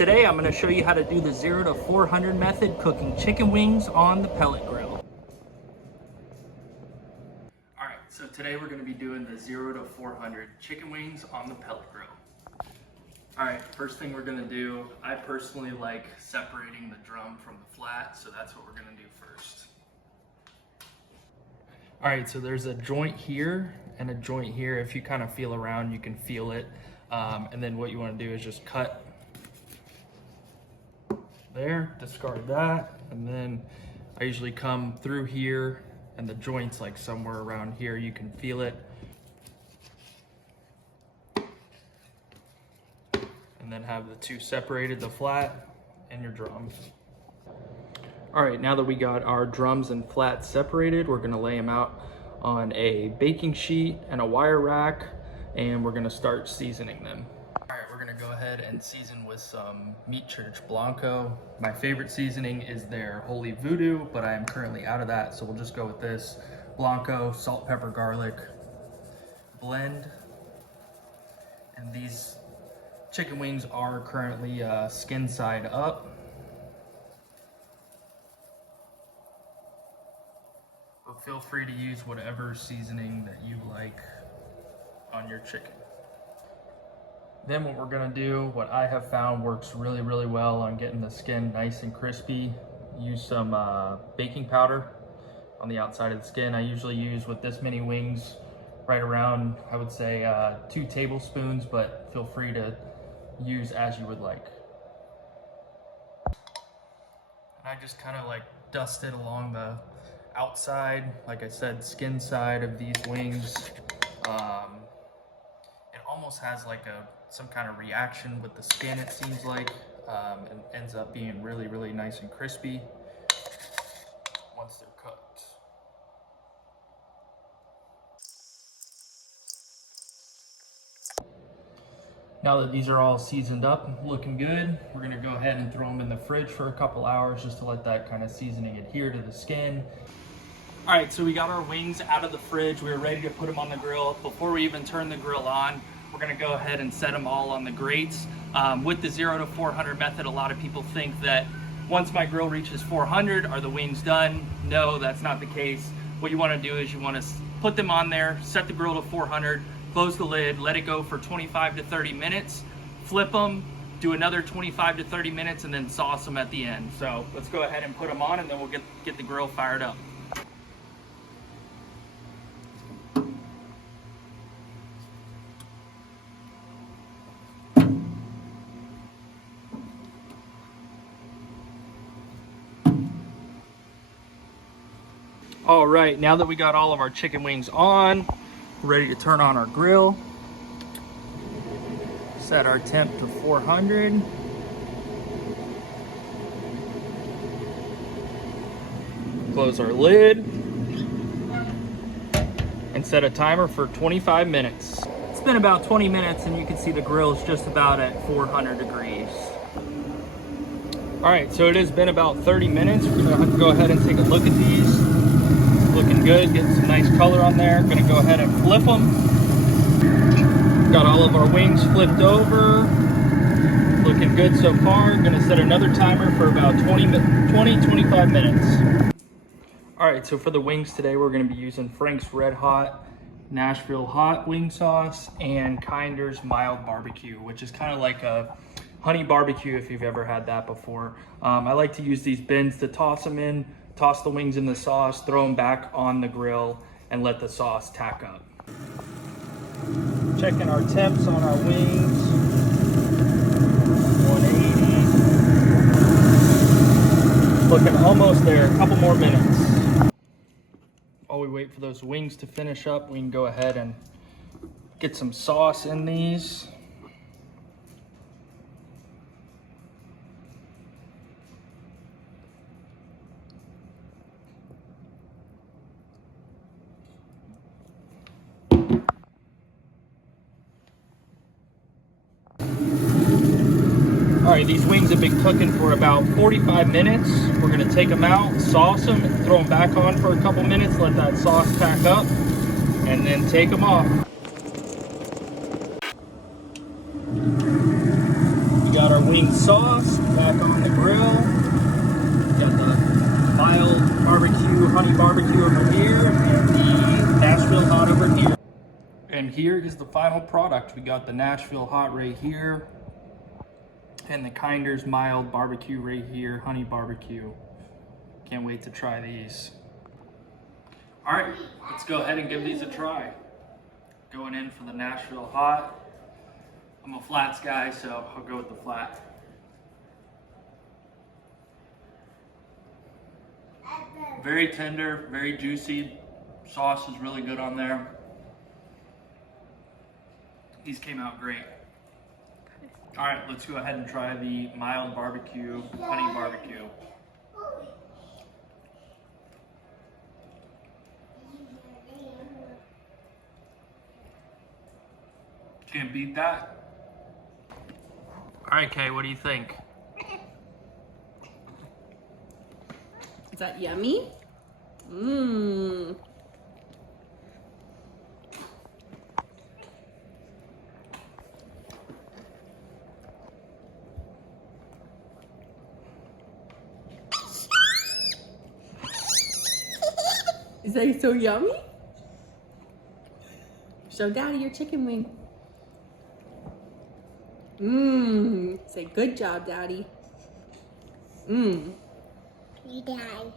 Today I'm going to show you how to do the 0 to 400 method cooking chicken wings on the pellet grill. Alright, so today we're going to be doing the 0 to 400 chicken wings on the pellet grill. Alright, first thing we're going to do, I personally like separating the drum from the flat, so that's what we're going to do first. Alright, so there's a joint here and a joint here. If you kind of feel around, you can feel it. And then what you want to do is just cut there, discard that, and then I usually come through here and the joint's like somewhere around here. You can feel it. And then have the two separated, the flat and your drums. All right, now that we got our drums and flats separated, we're gonna lay them out on a baking sheet and a wire rack, and we're gonna start seasoning them. All right, we're gonna go ahead and season with some Meat Church Blanco. My favorite seasoning is their Holy Voodoo, but I am currently out of that, so we'll just go with this. Blanco, salt, pepper, garlic, blend. And these chicken wings are currently skin side up. But feel free to use whatever seasoning that you like on your chicken. Then what we're gonna do, what I have found works really, really well on getting the skin nice and crispy, use some baking powder on the outside of the skin. I usually use, with this many wings, right around, I would say 2 tablespoons, but feel free to use as you would like. And I just kind of like dust it along the outside, like I said, skin side of these wings. It almost has like some kind of reaction with the skin, it seems like, and ends up being really, really nice and crispy once they're cooked. Now that these are all seasoned up, looking good, we're gonna go ahead and throw them in the fridge for a couple hours just to let that kind of seasoning adhere to the skin. All right, so we got our wings out of the fridge. We were ready to put them on the grill. Before we even turn the grill on, we're gonna go ahead and set them all on the grates. With the 0 to 400 method, a lot of people think that once my grill reaches 400, are the wings done? No, that's not the case. What you wanna do is you wanna put them on there, set the grill to 400, close the lid, let it go for 25 to 30 minutes, flip them, do another 25 to 30 minutes, and then sauce them at the end. So let's go ahead and put them on, and then we'll get the grill fired up. All right, now that we got all of our chicken wings on, we're ready to turn on our grill. Set our temp to 400. Close our lid. And set a timer for 25 minutes. It's been about 20 minutes and you can see the grill is just about at 400 degrees. All right, so it has been about 30 minutes. We're gonna have to go ahead and take a look at these. Looking good, getting some nice color on there. Gonna go ahead and flip them. Got all of our wings flipped over. Looking good so far. Gonna set another timer for about 20-25 minutes. All right, so for the wings today, we're gonna be using Frank's Red Hot Nashville Hot Wing Sauce and Kinder's Mild Barbecue, which is kind of like a honey barbecue if you've ever had that before. I like to use these bins to toss them in, toss the wings in the sauce, throw them back on the grill, and let the sauce tack up. Checking our temps on our wings. 180. Looking almost there, a couple more minutes. While we wait for those wings to finish up, we can go ahead and get some sauce in these. All right, these wings have been cooking for about 45 minutes. We're gonna take them out, sauce them, throw them back on for a couple minutes, let that sauce pack up, and then take them off. We got our wings the sauce back on the grill. Got the mild barbecue, honey barbecue over here, and the Nashville hot over here. And here is the final product. We got the Nashville hot right here, and the Kinder's mild barbecue right here, honey barbecue. Can't wait to try these. All right, let's go ahead and give these a try. Going in for the Nashville hot. I'm a flats guy, so I'll go with the flat. Very tender, very juicy. Sauce is really good on there. These came out great. All right, let's go ahead and try the mild barbecue, honey barbecue. Can't beat that. All right, Kay, what do you think? Is that yummy? Mmm. Is that so yummy? Show Daddy your chicken wing. Mmm. Say good job, Daddy. Mmm. You die.